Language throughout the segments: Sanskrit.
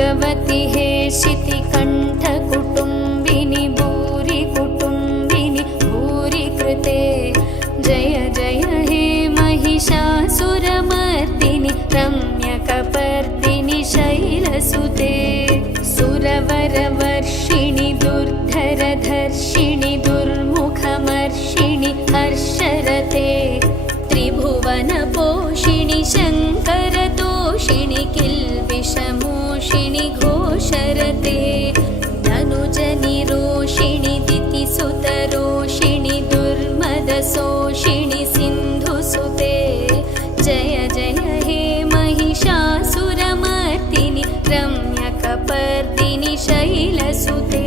भगवति हे शितिकण्ठकुटुम्बिनि भूरि कुटुम्बिनि भूरि कृते जय जय हे महिषासुरमर्दिनि रम्यकपर्दिनि शैलसुते सुरवरवर्षिणि दुर्धरधर्षिणि दुर्मुखमर्षिणि हर्षरते त्रिभुवनपोषिणि शङ्करतोषिणि किल्बिषमोषिणि घोषरते धनुजनिरोषिणि दितिसुतरोषिणि दुर्मदशोषिणि सिन्धुसुते जय जय हे महिषासुरमर्दिनि रम्यकपर्दिनि शैलसुते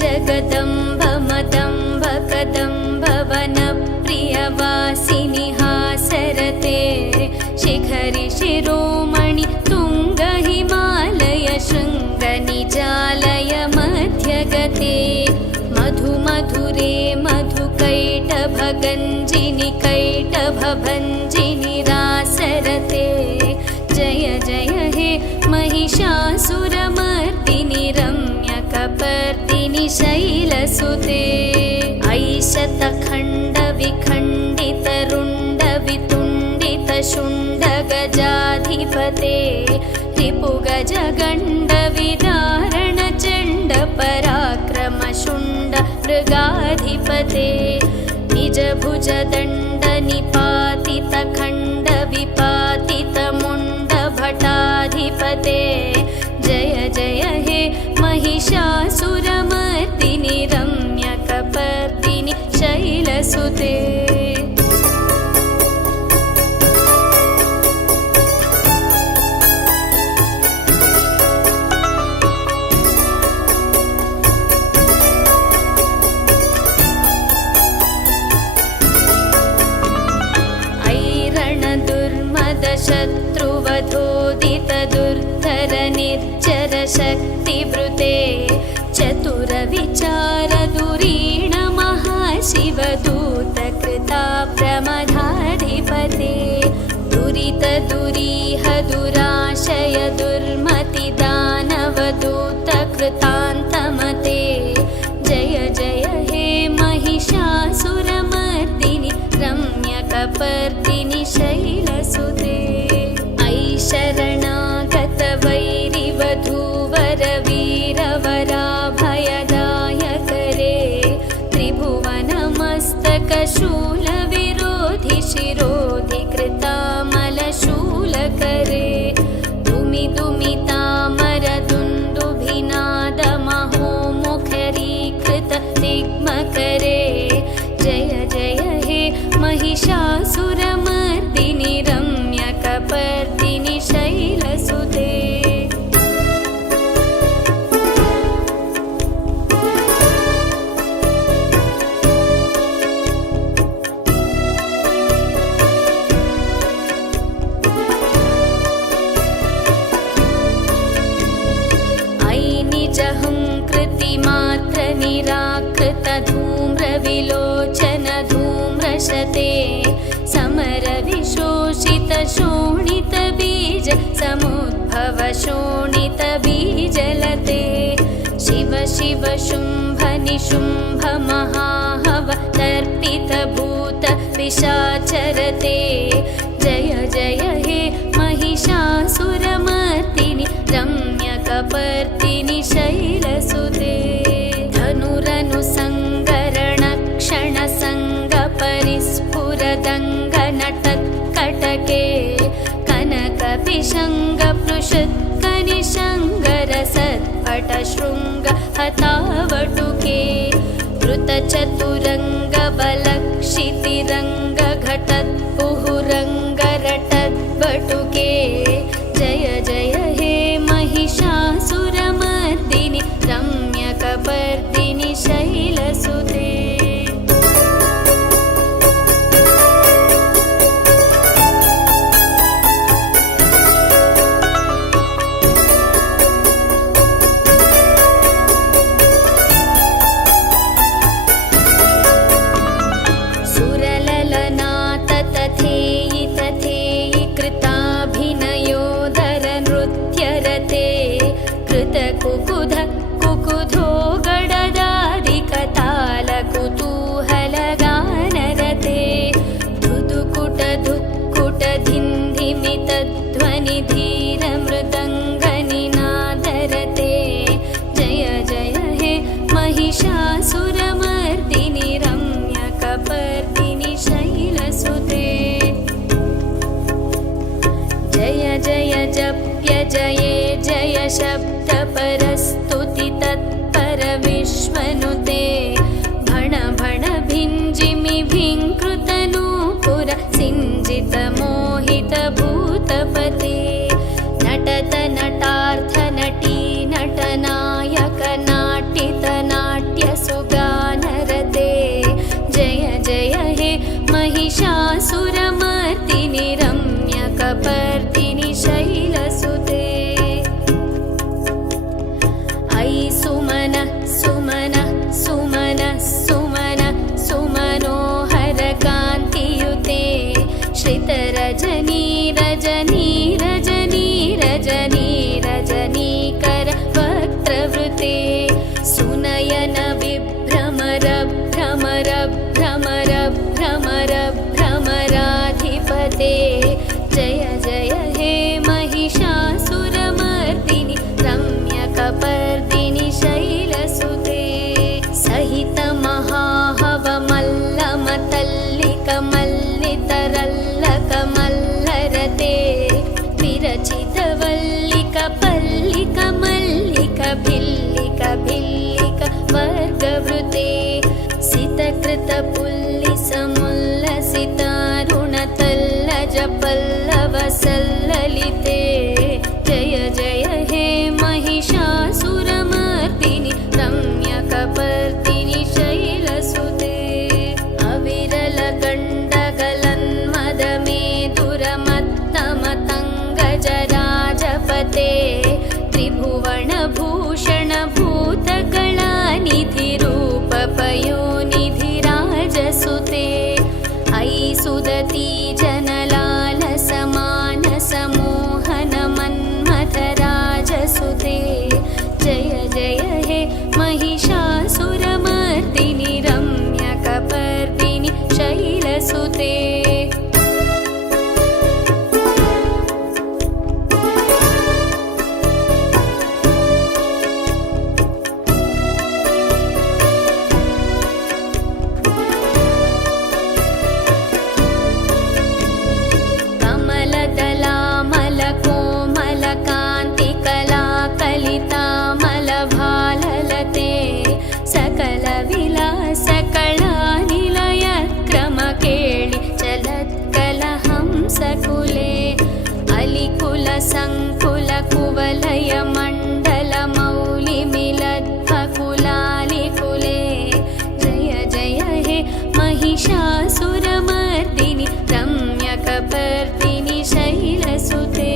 जगदम्ब मदम्ब कदम्ब वनप्रियवासिनि हासरते शिखरि शिरोमणि तुङ्ग हिमालय शृङ्गनिजालय मध्यगते मधु मधुरे मधुकैटभगञ्जिनि कैटभभञ्जिनि रासरते जय जय हे महिषासुरमर्दिनि रम्यकपर्दिनि शैलसुते ऐशतखण्डविखण्डितरुण्डवितुण्डितशुण्डगजाधिपते रिपुगजगण्डविदारणचण्ड पराक्रमशुण्ड मृगाधिपते निजभुजदण्डनिपातितखण्डविपातितमुण्डभटाधिपते जय जय हे महिषासुरमर्दिनि रम्यकपर्दिनि शैलसुते शत्रुवधोदितदुर्धर निर्जर शक्तिवृते चतुरविचारधुरीण महाशिवदूतकृता प्रमदाधिपते दुरितदुरीह दुराशय दुर्मतिदानवदूतकृतान्तमते जय जय हे महिषासुरमर्दिनि रम्यकपर्दिनि शैलसुते शरणागतवैरिवधूवरवीरवराभयदायकरे त्रिभुवनमस्तकशूलविरोधि शिरोधि कृतामलशूलकरे दुमिदुमितामरदुन्दुभिनादमहोमुखरीकृत दिग्मकरे जय जय हे महिषासुरमर्दिनि रम्यकपर्दिनि शैलसुते निराकृत धूम्रविलोचन धूम्रशते समरविशोषित शोणित बीज समुद्भव शोणित बीजलते शिव शिव शुम्भ निशुम्भ महाहव तर्पित भूत पिशाचरते जय जय हे महिषासुरमर्दिनि रम्यकपर्दिनि शैलसुते धनुरनुसङ्गरणक्षणसङ्गपरिस्फुरदङ्गनटत्कटके कनकपिशङ्गपृषत्कनिशङ्गरसत्पटशृङ्ग हतावटुके वृतचतुरङ्गबलक्षितिरङ्गघटत्पुहुरङ्गरटद्बटुके जय जय हे महिषासुरमर्दिनि रम्यकपर्दिनि शैलसुते जप्य जये जय शब्दपरस्तुति तत्परविश्वनुते भण भण भिञ्जिमि भिङ्कृतनूपुर सिञ्जितमोहितभूतपते नटत नटार्थ नटी नटनायक नाट्यत नाट्यसुगानरते जय जय हे महिषासुरमर्दिनि रम्यकपर्दिनि शैलसुते अयि सुमन सुमन सुमन सुमन सुमनोहरकान्तियुते श्रितरजनी रजनी रजनी रजनी रजनीकर वक्त्रवृते सुनयन विभ्रमर भ्रमर भ्रमर भ्रमर भ्रमराधिपते जय जय हे महिषासुरमर्दिनि रम्यकपर्दिनि शैलसुते सहित महाहवमल्लमतल्लिकमल्लितरल्लकमल्लरते विरचितवल्लिकपल्लिकमल्लिकभिल्लिक वर्गवृते सितकृतपुल्लिसमुल्लसितारुणतल्लजपल्लवसल्ललिते जय जय हे महिषासुरमर्दिनि रम्यकपर्दिनि शैलसुते अविरलगण्डगलन्मदमेदुरमत्तमतङ्गजराजपते त्रिभुवनभूषणभूतकलानिधिरूपपयोनिधिराजसुते अयि सुदती जनलालसमानसमोहनमन्मथराजसुते जय जय हे महिषासुरमर्दिनि रम्यकपर्दिनि शैलसुते कमलदलामलकोमलकान्तिकलाकलितामलभाललते सकलविलासकलानिलयक्रमकेळि चलत्कलहंसकुले अलिकुलसङ्कुलकुवलयमण्डलमौलिमिलद्भकुलालिकुले जय जय हे महिषासुरमर्दिनि रम्यकपर्दिनि शैलसुते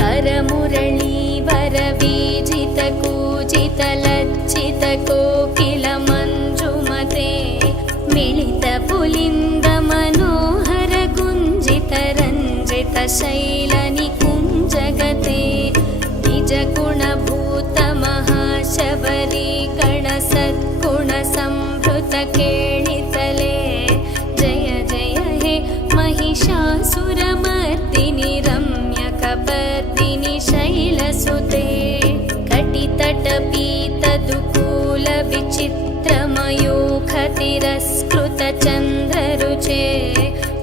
करमुरळीवरवीजितकूजितलज्जितकोकिलमञ्जुमते मिलितपुलिन्दमनोहरगुञ्जितरञ्जितशैलनिकुञ्जगते निजगुणभूतमहाशबरीगणसद्गुणसंभृतकेळितले जय जय हे महिषासुरमर्दिनि रम्यकपर्दिनि शैलसुते कटितटपीतदुकूलविचित्रमयूखतिरस्कृतचन्द्ररुचे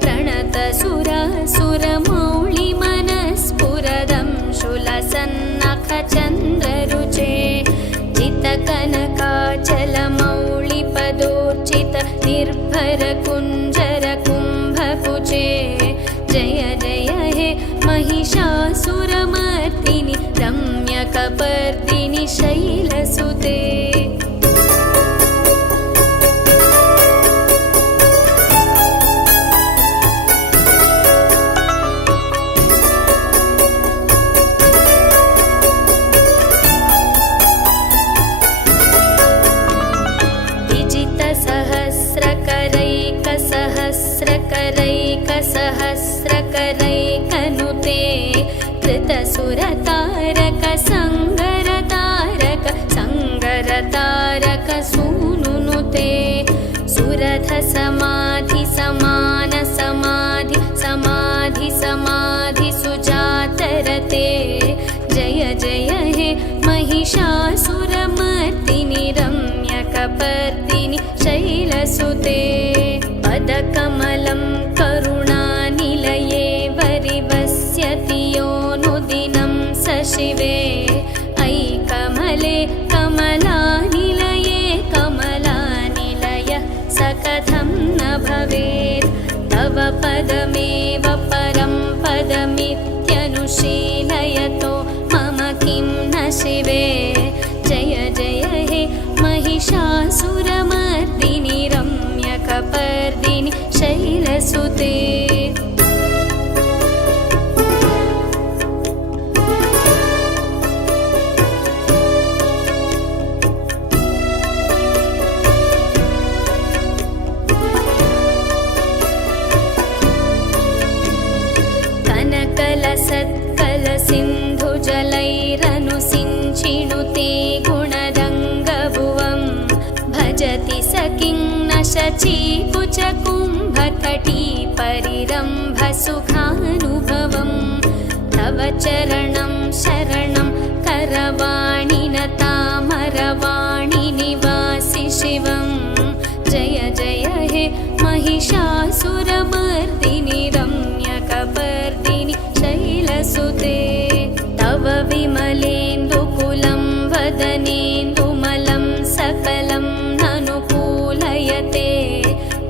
प्रणतसुरासुरमौलिमनस्फुरदं शूलसन्नखचन्द्ररुचे जितकनकाचलमौलिपदोर्चित निर्भरकुञ्जरकुम्भकुचे जय जय हे महिषासुरमर्दिनि रम्यकपर्दिनि शैलसुते सहस्रकरैकसहस्रकरैकनुते कृतसुरतारक सङ्गरतारक सङ्गरतारक सूनुनुते सुरथ समाधि समान समाधि समाधि समाधि सुजातरते जय जय हे महिषासुरमर्दिनि रम्यकपर्दिनि शैलसुते पदकमलं करुणानिलये वरिवस्यति योऽनुदिनं सिन्धुजलैरनुसिञ्चिनुते गुणरङ्गभुवं भजति स किं न शचीकुचकुम्भतटी परिरम्भसुखानुभवम् तव चरणं शरणं करवाणि न तामरवाणि निवासि शिवं जय जय हे महिषासुरमर्दिनि रम्यकपर्दिनि शैलसुते तव विमलेन्दुकुलं वदनेन्दुमलं सकलं ननुकूलयते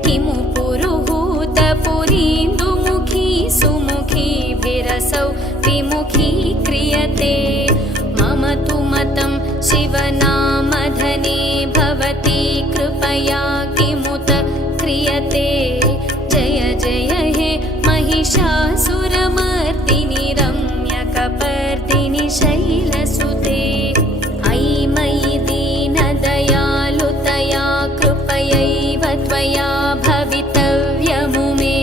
किमु पुरुहूतपुरीन्दुमुखी सुमुखीभिरसौ विमुखी क्रियते मम तु मतं शिवनामधने भवती कृपया किमुत क्रियते जय जय हे महिषासुरमर्दिनि रम्यकपर्दिनि शैलसुते अयि मयि दीनदयालुतया कृपयैव त्वया भवितव्यमुमे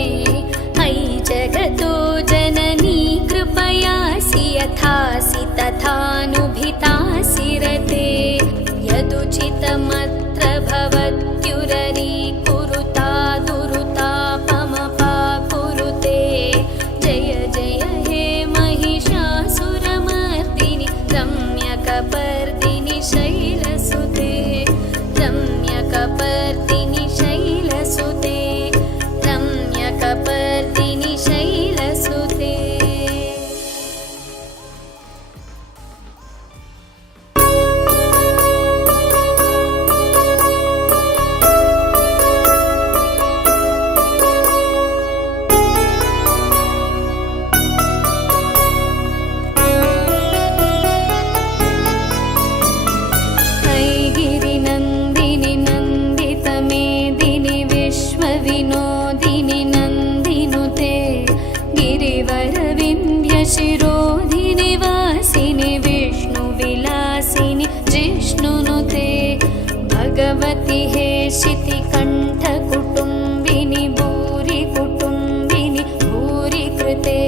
अयि जगतो जननी कृपयासि यथासि तथानुभितासि रते यदुचितमत्र भवत्युररीकुरुता दुरुतापमपाकुरुते जय जय हे महिषासुरमर्दिनि रम्यकपर्दिनि शैलसुते रम्यकपर्दिनि शैलसुते रम्यकपर्दिनि शैलसुते गिरिनन्दिनि नन्दितमेदिनि विश्वविनोदिनि नन्दिनुते गिरिवरविन्ध्यशिरोधिनि वासिनि विष्णुविलासिनि जिष्णुनुते भगवति हे शितिकण्ठकुटुम्बिनि भूरिकुटुम्बिनि भूरिकृते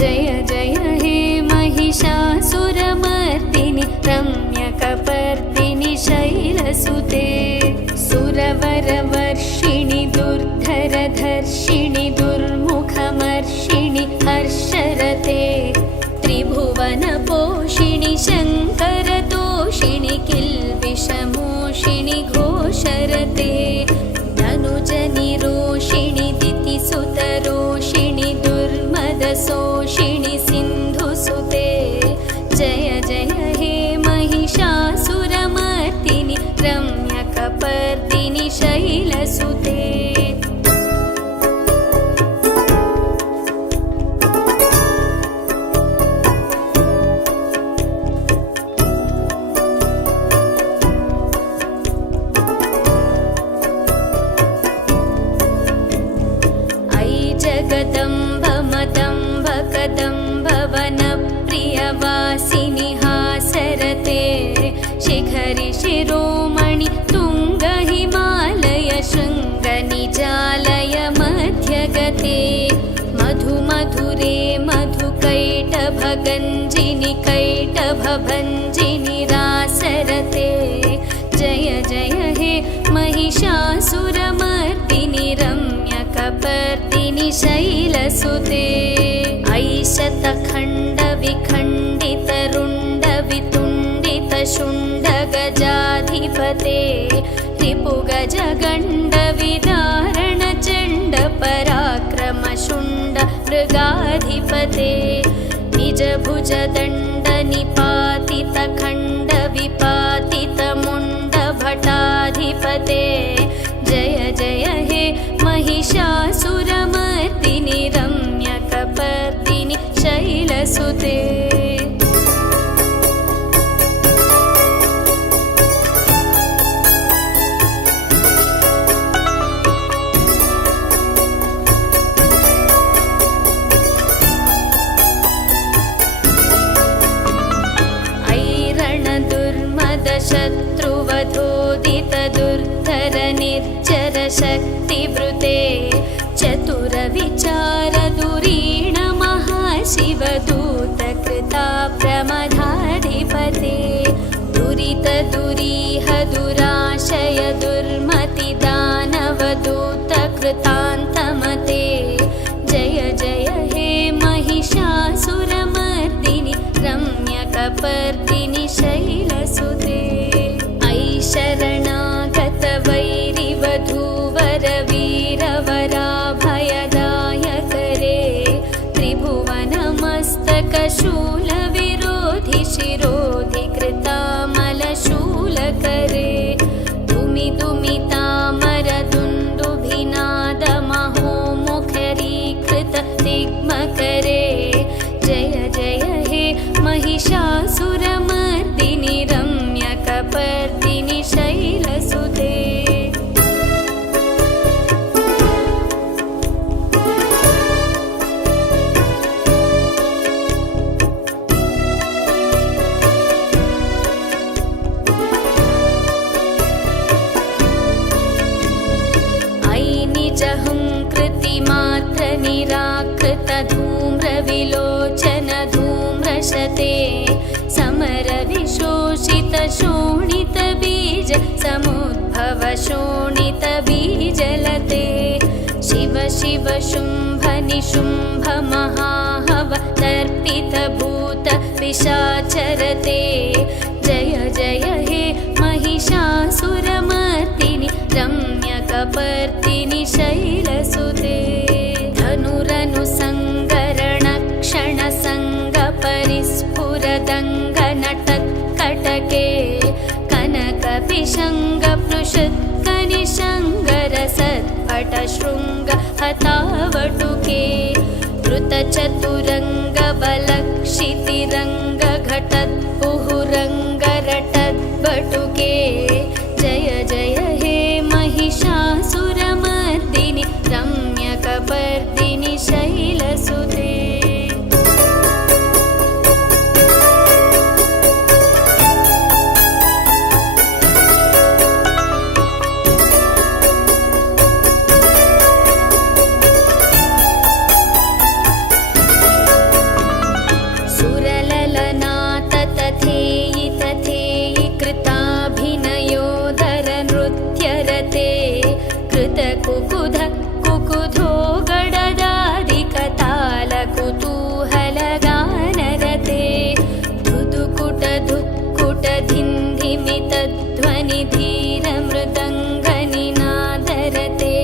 जय जय हे महिषासुरमर्दिनि रम्यकपर्दिनि शैलसुते सुरवरवर्षिणि दुर्धरधर्षिणि दुर्मुखमर्षिणि हर्षरते त्रिभुवनपोषिणि शङ्करतोषिणि किल्बिषमोषिणि घोषरते धनुजनिरोषिणि दितिसुतरोषिणि दुर्मदशोषिणि सिन्धुसुते जय जय हे महिषासुरमर्दिनि रम्यकपर्दिनि शैलसुते अयि जगदम्ब मदम्ब कदम्ब वनप्रियवासिनि हासरते शिखरि शिरोमणि तुङ्ग हिमालय शृङ्गनिजालय मध्यगते मधुमधुरे मधुकैटभगञ्जिनि कैटभभञ्जिनि रासरते जय जय हे महिषासुरमर्दिनि रम्यकपर्दिनि शैलसुते ऐशतखण्डविखण्डितरुण्डवितुण्डितशुण्डगजाधिपते रिपुगजगण्डविदारणचण्डपराक्रमशुण्ड मृगाधिपते निजभुजदण्डनिपातितखण्डविपातितमुण्डभटाधिपते जय जय हे महिषासुरमर्दिनि रम्यकपर्दिनि शैलसुते शत्रुवधोदितदुर्धर निर्जर शक्तिवृते चतुर मस्तकशूलविरोधि शिरोधि कृतामलशूलकरे दुमिदुमितामरदुन्दुभिनादमहोमुखरीकृत दिग्मकरे जय जय हे महिषासुरमर्दिनि रम्यकपर्दिनि शैलसुते निराकृत धूम्रविलोचन धूम्रशते समरविशोषित शोणित बीज समुद्भव शोणित बीजलते शिव शिव शुम्भ निशुम्भ महाहव तर्पित भूत पिशाचरते जय जय हे महिषासुरमर्दिनि रम्यकपर्दिनि शैलसुते धनुरनुसङ्गरणक्षणसङ्गपरिस्फुरदङ्गनटत्कटके कनकपिशङ्गपृषत्कनिशङ्गरसत्पटशृङ्ग हतावटुके धृतचतुरङ्गबलक्षितिरङ्गघटद्बुहुरङ्गरटद्बटुके जय जय हे महिषासुरमर्दिनि रम्यकपर्दिनि शैलसुते कुकुध कुकुधो गडदादिकतालकुतूहलगानरते धुधुकुट धुक्कुट धिन्धिमितध्वनि धीरमृदङ्गनिनादरते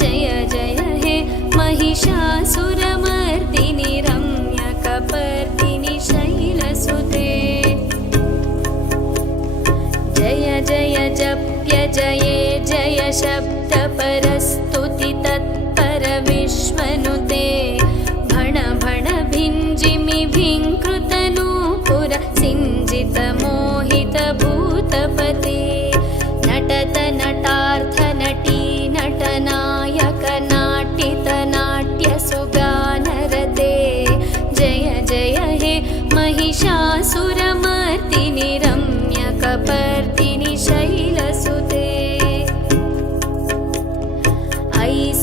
जय जय हे महिषासुरमर्दिनि रम्यकपर्दिनि शैलसुते जय जय जप्य जये जय शब्दपरस्तुति तत्पर विश्वनुते भण भण भिञ्जिमि भिङ्कृतनूपुर सिञ्जित मोहित भूतपते नटत नटार्थ नटी नटनायक नाट्यत नाट्यसुगानरते जय जय हे महिषासुरमर्दिनि रम्यकपर्दिनि शैलसुते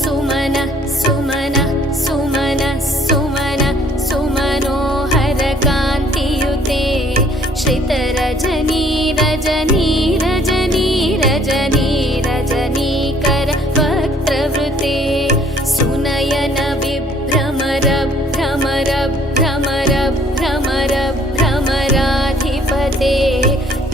सुमन सुमन सुमन सुमन सुमनोहर कान्तियुते श्रितरजनी रजनी रजनी रजनी रजनीकर वक्त्रवृते सुनयन विभ्रमर भ्रमर भ्रमर भ्रमर भ्रमराधिपते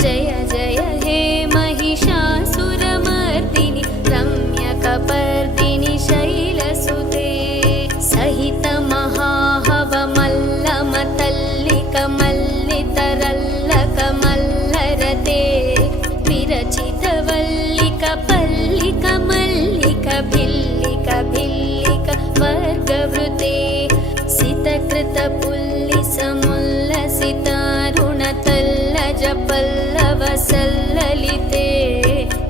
जय जय हे महिषासुरमर्दिनि रम्यकपर्दिनि शैलसुते सहित महाहवमल्लमतल्लिकमल्लितरल्लकमल्लरते विरचितवल्लिकपल्लिकमल्लिकभिल्लिक वर्गवृते सितकृतपुल्लिसमुल्लसितारुणतल्लजपल्लवसल्ललिते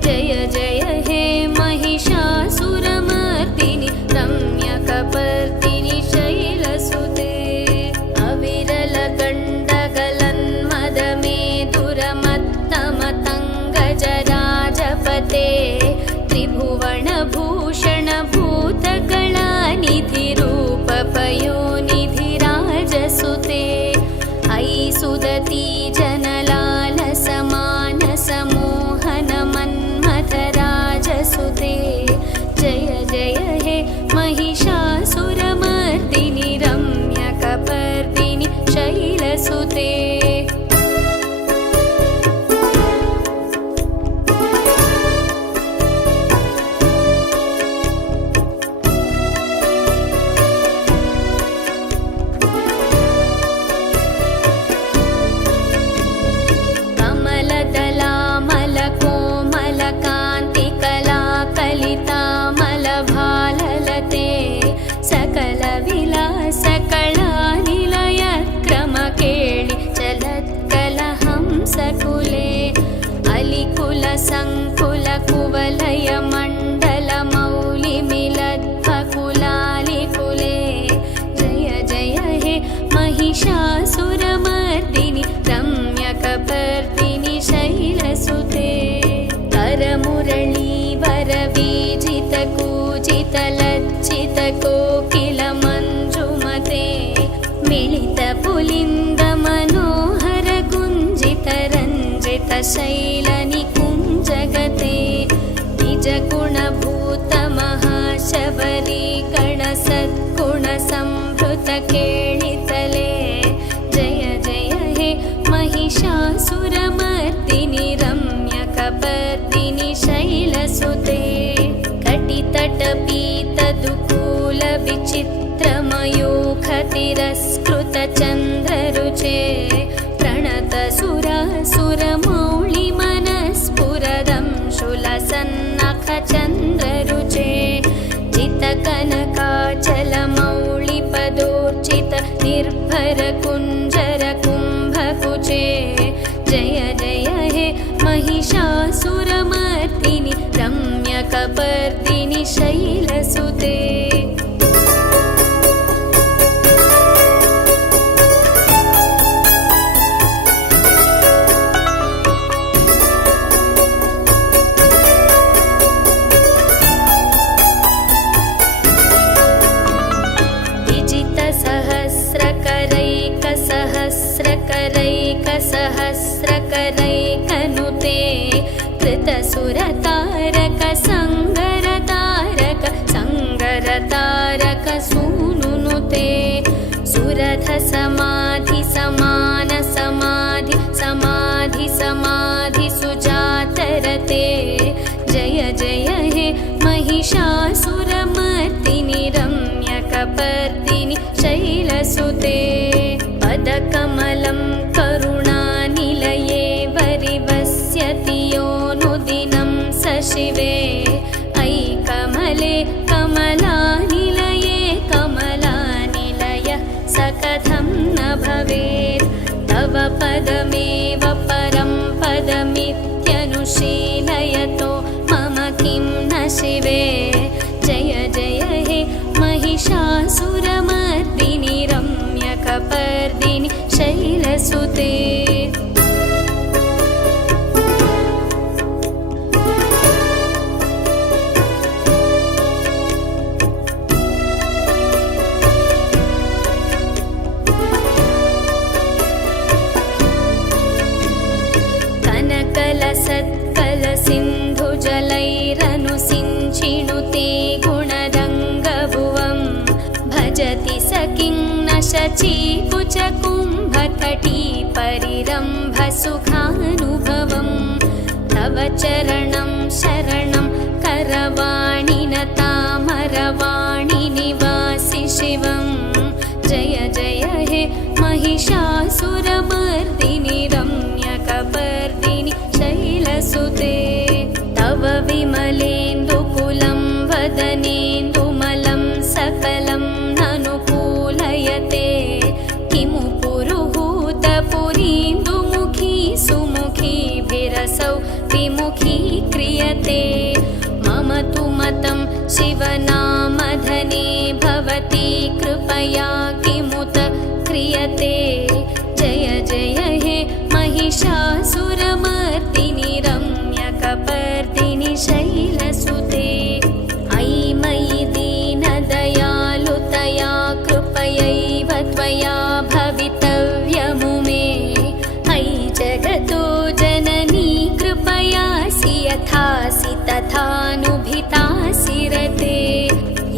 जय जय हे महिषासुरमर्दिनि रम्यकपर्दिनि शैलसुते अविरलगण्डगलन्मदमेधुरमत्तमतङ्गजराजपते त्रिभुवनभूषणभूतकलानिधिरूपपयोनिधिराजसुते अयि सुदती जनलालसमानसमोहनमन्मथराजसुते जय जय हे महिषासुरमर्दिनि रम्यकपर्दिनि शैलसुते संकुलकुवलय मण्डलमौलिमिलद्भकुलालिकुले जय जय हे महिषासुरमर्दिनि रम्यकपर्दिनि शैलसुते करमुरळीवरवीजितकूजितलज्जितकोकिलमञ्जुमते मिलितपुलिन्दमनोहरगुञ्जितरञ्जितशैलनिकुञ्जगते निजगुणभूतमहाशबरीगणसद्गुणसंभृतकेळितले जय जय हे महिषासुरमर्दिनि रम्यकपर्दिनि शैलसुते कटितटपीतदुकूलविचित्रमयूखतिरस्कृतचन्द्ररुचे प्रणतसुरासुरमौलिमनस्फुरदं शूलसन्नखचन्द्ररुचे जितकनकाचलमौलिपदोर्चित निर्भरकुञ्जरकुम्भकुचे जय जय हे महिषासुरमर्दिनि रम्यकपर्दिनि शैलसुते सहस्रकरैकसहस्रकरैकनुते कृतसुरतारक संगरतारक संगरतारक सूनुनुते सुरथ समाधि समान समाधि समाधि समाधि सुजातरते जय जय हे महिषासुरमर्दिनि रम्यकपर्दिनि शैलसुते पदकमलं करुणानिलये वरिवस्यति योऽनुदिनं स शिवे अयि कमले कमलानिलये कमलानिलय स कथं न भवेत् तव पदमेव परं पदमित्यनुशीलयतो मम किं न शिवे जय जय हे महिषासुरमर्दिनि रम्यकपर्दिनि शैलसुते कनकलसत्कलसिन्धुजलैरनुसिञ्चिनुते गुणरङ्गभुवं भजति स किं न शचीकुचकुम्भतटीपरिरम्भसुखानुभवं तव चरणं शरणं करवाणिनतामरवाणि निवासि शिवं जय जय हे महिषासुरमर्दिनि रम्यकपर्दिनि शैलसुते तव विमलेन्दुकुलं वदनेन्दुमलं सकलं ननुकूलयते किमु पुरुहूतपुरीन्दुमुखी सुमुखीभिरसौ विमुखी क्रियते मम तु मतं शिवनामधने भवती कृपया किमुत क्रियते जय जय हे महिषासुरमर्दिनि रम्यकपर्दिनि शैलसुते अयि मयि दीनदयालुतया कृपयैव त्वया भवितव्यमुमे अयि जगतो जननी कृपयासि यथासि तथानुभितासि रते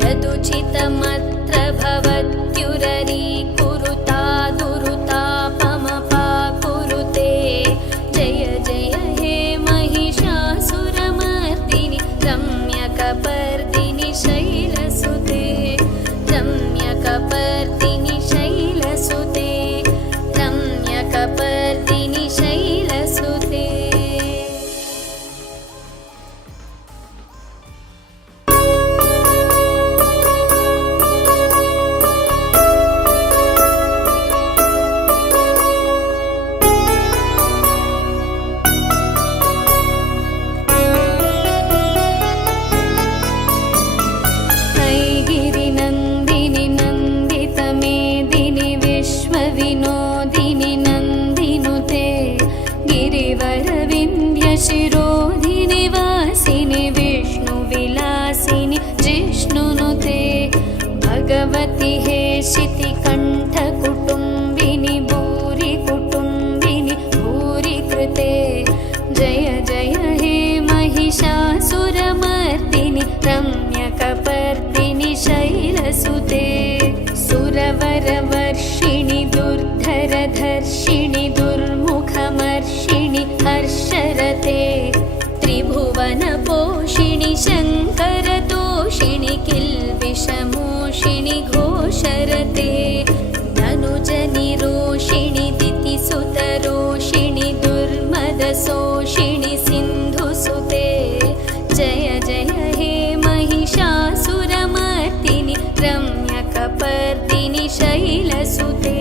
यदुचितमत्र भवत्युररीकुरुता दुरुतापमपाकुरुते जय जय हे महिषासुरमर्दिनि रम्यकपर्दिनि शैलसुते रम्यकपर्दिनि शैलसुते रम्यकपर्दिनि शैलसुते भगवति हे शितिकण्ठकुटुम्बिनि भूरि कुटुम्बिनि भूरि कृते जय जय हे महिषासुरमर्दिनि रम्यकपर्दिनि शैलसुते सुरवरवर्षिणि दुर्धरधर्षिणि दुर्मुखमर्षिणि हर्षरते त्रिभुवनपोषिणि शङ्करतोषिणि किल्बिषमोषिणि घोषरते धनुजनिरोषिणि दितिसुतरोषिणि दुर्मदशोषिणि सिन्धुसुते जय जय हे महिषासुरमर्दिनि रम्यकपर्दिनि शैलसुते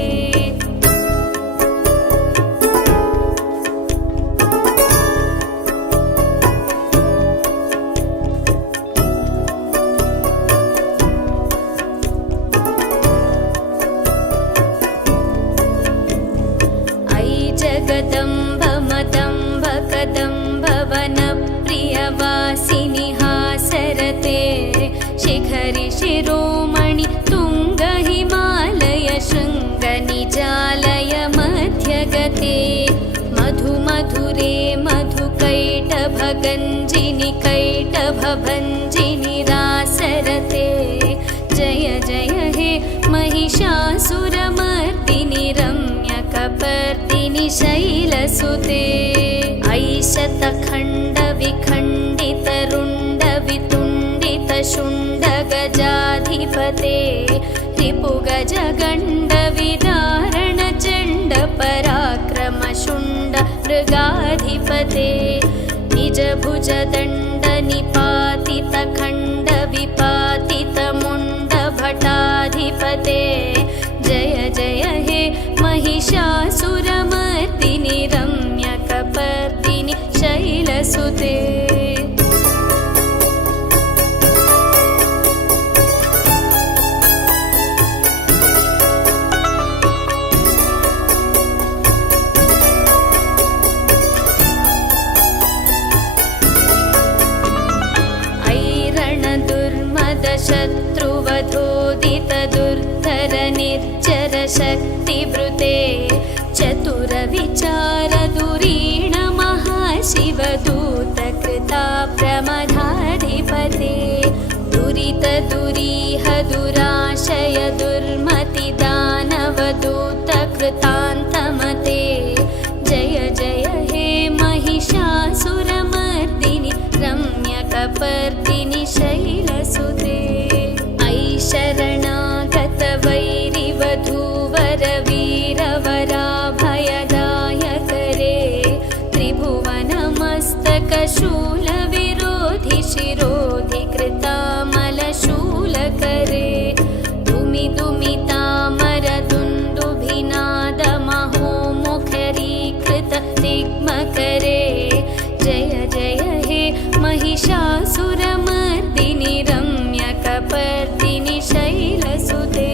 जगदम्ब मदम्ब कदम्ब वनप्रियवासिनि हासरते शिखरि शिरोमणि तुङ्ग हिमालय शृङ्गनिजालय मध्यगते मधुमधुरे मधुकैटभगञ्जिनि कैटभभञ्जिनि रासरते जय जय हे महिषासुरमर्दिनि रम्यकपर्दिनि शैलसुते ऐशतखण्डविखण्डितरुण्डवितुण्डितशुण्डगजाधिपते रिपुगजगण्डविदारणचण्डपराक्रमशुण्ड मृगाधिपते निजभुजदण्डनिपातितखण्डविपातितमुण्डभटाधिपते जय जय हे महिषासुरमर्दिनि रम्यकपर्दिनि शैलसुते शत्रुवधोदितदुर्धर निर्जर शक्तिभृते चतुरविचारधुरीण महाशिवदूतकृता प्रमदाधिपते दुरितदुरीह दुराशय दुर्मतिदानवदूतकृतान्तमते जय जय हे महिषासुरमर्दिनि रम्यकपर्दिनि शैलसुते शरणागतवैरिवधूवरवीरवराभयदायकरे त्रिभुवनमस्तकशूलविरोधि शिरोधि कृतामलशूलकरे दुमिदुमितामरदुन्दुभिनादमहोमुखरीकृत दिग्मकरे जय जय हे महिषासुरमर्दिनि रम्यकपर्दिनि शैलसुते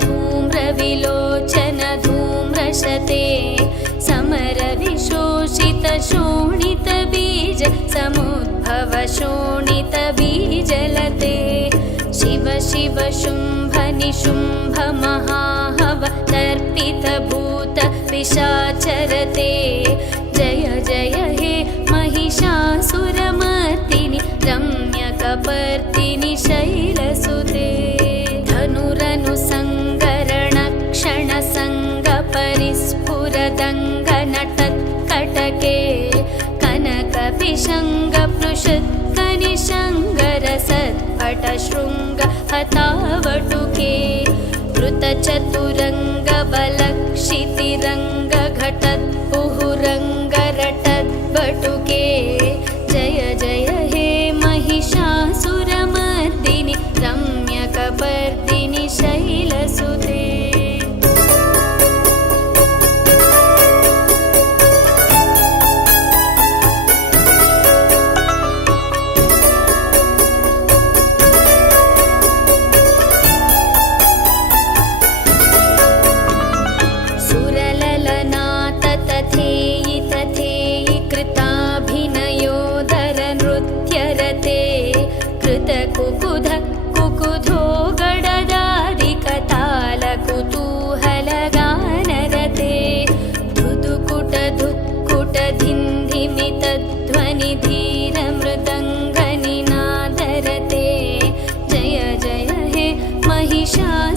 धूम्रविलोचन धूम्रशते समरविशोषितशोणितबीज समुद्भव शोणितबीजलते शिव शिव शुम्भ निशुम्भ महाहव तर्पितभूत पिशाचरते जय जय हे महिषासुरमर्दिनि रम्यकपर्दिनि शैलसुते धनुरनुसङ्गरणक्षणसङ्गपरिस्फुरदङ्गनटत्कटके कनकपिशङ्गपृषत्कनिशङ्गरसत्पटशृङ्ग हतावटुके कृतचतुरङ्गबलक्षितिरङ्गघटत्पुहुरङ्गरटद्वटुके जय जय हे महिषासुरमर्दिनि रम्यकपर्दिनि शैलसुते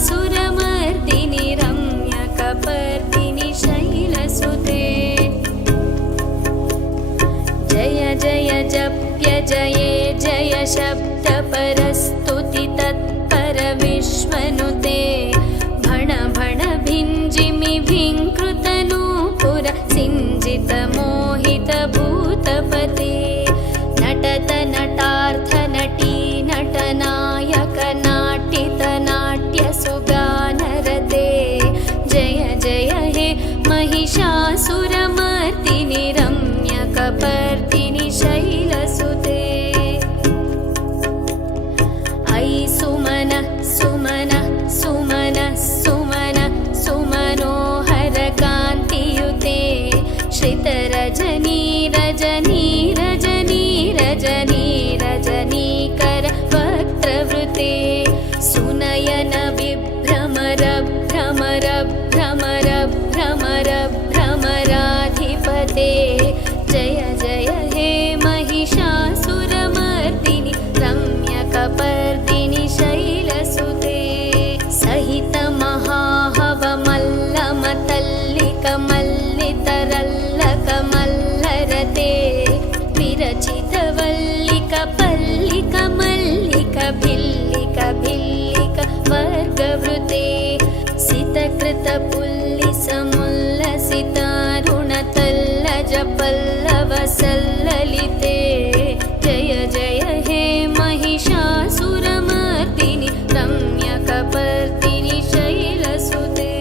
महिषासुरमर्दिनि रम्यकपर्दिनि शैलसुते जय जय जप्य जये जय शब्दपरस्तुति तत्पर विश्वनुते भण भण भिञ्जिमि भिङ्कृतनूपुर सिञ्जित मोहित भूतपते नटत नटार्थ नटी नटनायक नाट्यत नाट्य सुगानरते जय जय हे महिषासुरमर्दिनि रम्यकपर्दिनि शैलसुते ऐ सुमन सुमन सुमन सुमन सुमनोहर कान्तियुते श्रितरजनी रजनी रजनी रजनी रजनीकर वक्त्रवृते सुनयन विभ्रमर भ्रमर भ्रमर भ्रमर भ्रमराधिपते जय जय हे महिषासुरमर्दिनि रम्यकपर्दिनि शैलसुते सहित महाहवमल्लमतल्लिकमल्लितरल्लकमल्लरते विरचितवल्लिक पल्लिक मल्लिक भिल्लिक भिल्लिक वर्गवृते सितकृत पुल्लिसमुल्लसितारुणतल्लज पल्लवसल्ललिते जय जय हे महिषासुरमर्दिनि रम्यकपर्दिनि शैलसुते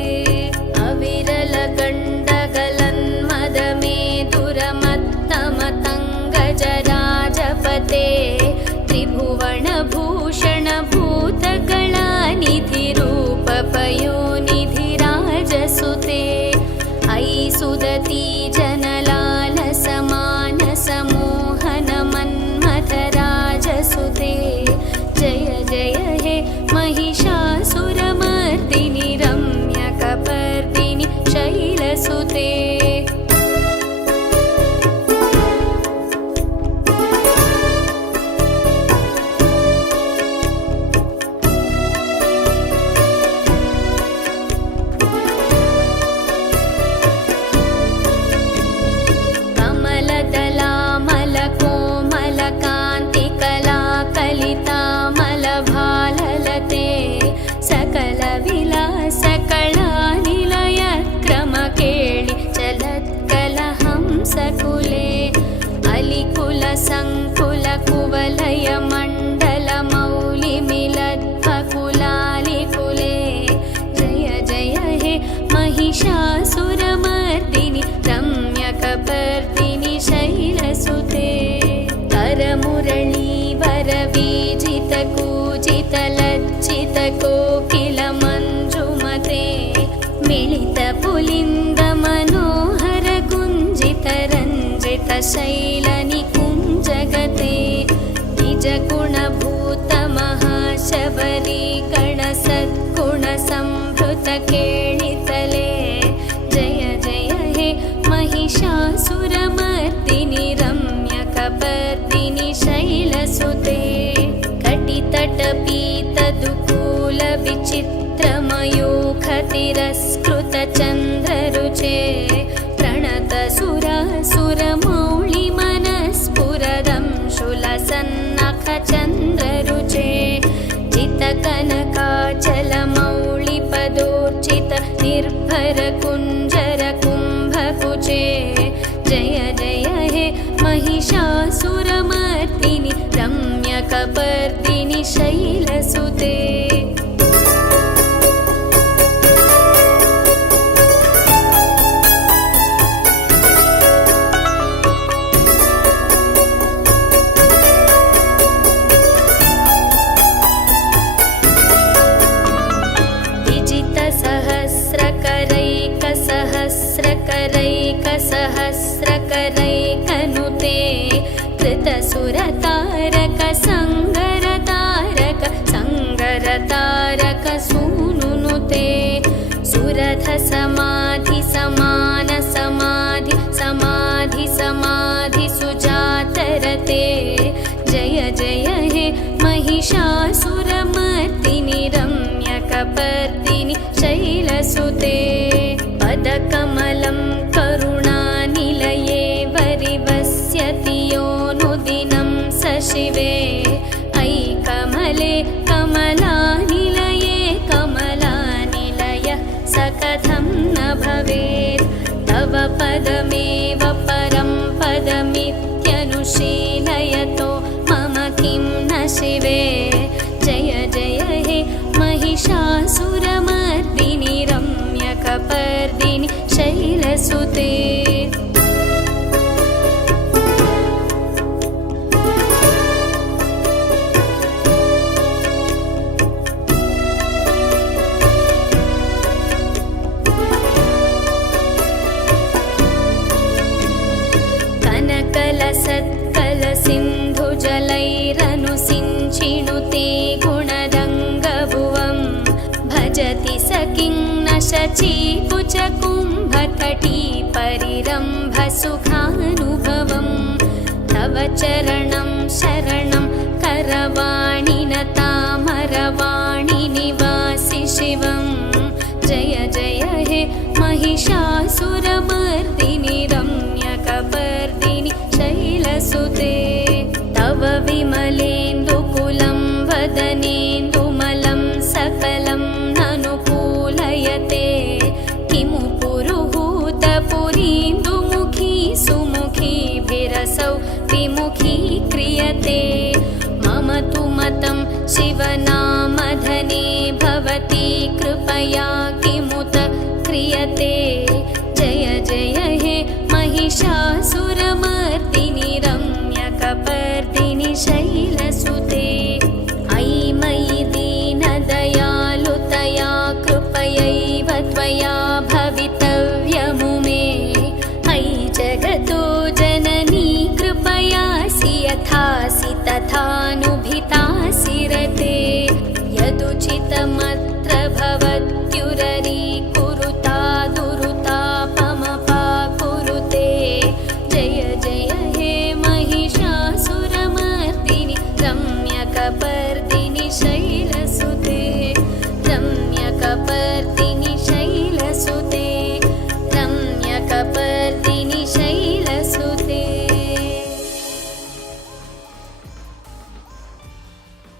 अविरलगण्डगलन्मदमेधुरमत्तमतङ्गजराजपते त्रिभुवनभूषण भूतकलानिधिरूपपयोनिधिराजसुते ऐ सुदती जनलालसमानसमोहनमन्मथराजसुते जय जय हे महिषासुरमर्दिनि रम्यकपर्दिनि शैलसुते कमलदलामलकोमलकान्तिकलाकलितामलभाललते सकलविलासकलानिलयक्रमकेळि चलत्कलहंसकुले अलिकुलसङ्कुलकुवलयमण्डलमौलिमिलद्भकुलालिकुले जय जय हे महिषासुरमर्दिनि रम्यकपर्दिनि शैलसुते करमुरळीवरवीजितकूजितलज्जितकोकिलमञ्जुमते मिलितपुलिन्दमनोहर कुञ्जितरञ्जितशैलनिकुञ्जगते निजगुणभूतमहाशबरीगणसद्गुणसंभृतकेळितले जय जय हे महिषासुरमर्दिनि रम्यकपर्दिनि शैलसुते कटितटपीतदुकूलविचित्रमयूखतिरस्कृतचन्द्ररुचे प्रणतसुरासुरमौलिमनस्फुरदंशुलसन्नखचन्द्ररुचे चितकनकाचलमौलिपदोर्चित निर्भरकुञ्जरकुम्भकुचे जय जय हे महिषासुरमर्दिनि रम्यकपर्दिनि शैलसुते सहस्रकरैकसहस्रकरैकनुते कृतसुरतारक सङ्गरतारक सङ्गरतारक सूनुनुते सुरथ समाधि समान समाधि समाधि समाधि सुजातरते जय जय हे महिषासुरमर्दिनि रम्यक रम्यकपर्दिनि शैलसुते पदकमलं करुणानिलये वरिवस्यति योऽनुदिनं स शिवे अयि कमले कमलानिलये कमलानिलयः स कथं न भवेत् तव पदमेव परं पदमित्यनुशीलयतो मम किं न शिवे जय जय हे महिषासुरमर्दिनि रम्यकपर्दिनि शैलसुते कनकलसत्कलसिन्धुजलैरनुसिञ्चिनुते गुणदङ्गभुवं भजति स किं न शचीकुचकुम्भतटी परिरम्भसुखानुभवं तव चरणं शरणं करवाणि न तामरवाणि निवासि शिवं जय जय हे महिषासुरमर्दिनि रम्यकपर्दिनि शैलसुते तव विमलेन्दुकुलं वदनेन्दुमलं सकलं ननुकूलयते किमु पुरुहूतपुरीन्दुमुखी सुमुखीभिरसौ विमुखीक्रियते मम तु मतं शिवनामधने भवती कृपया